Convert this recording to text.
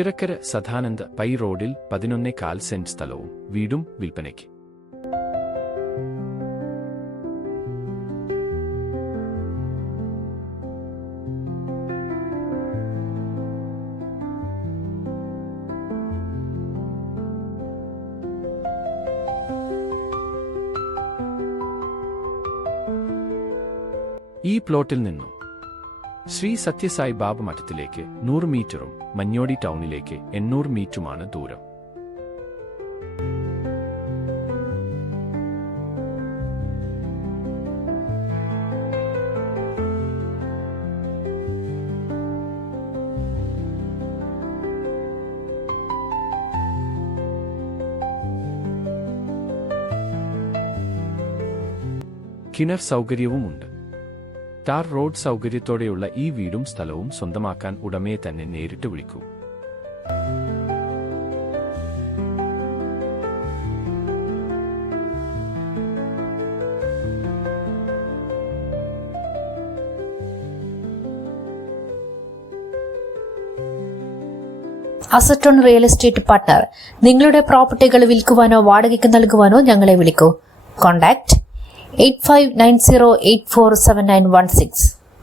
Chirakkara Sadananda pi റോഡിൽ 11.4 saint സ്ഥലവും വീടും വിൽപ്പനയ്ക്ക്. ഈ പ്ലോട്ടിൽ നിന്നും ശ്രീ സത്യസായി ബാബ മഠത്തിലേക്ക് 100 മീറ്ററും മഞ്ഞോടി ടൗണിലേക്ക് 800 മീറ്ററുമാണ് ദൂരം. കിണർ സൗകര്യവുമുണ്ട്. ടാർ റോഡ് സൗകര്യത്തോടെയുള്ള ഈ വീടും സ്ഥലവും സ്വന്തമാക്കാൻ ഉടമയെ തന്നെ നേരിട്ട് വിളിക്കൂ. Asset on real estate partner. നിങ്ങളുടെ പ്രോപ്പർട്ടികൾ വിൽക്കുവാനോ വാടകയ്ക്ക് നൽകുവാനോ ഞങ്ങളെ വിളിക്കൂ. കോൺടാക്ട് 8590847916.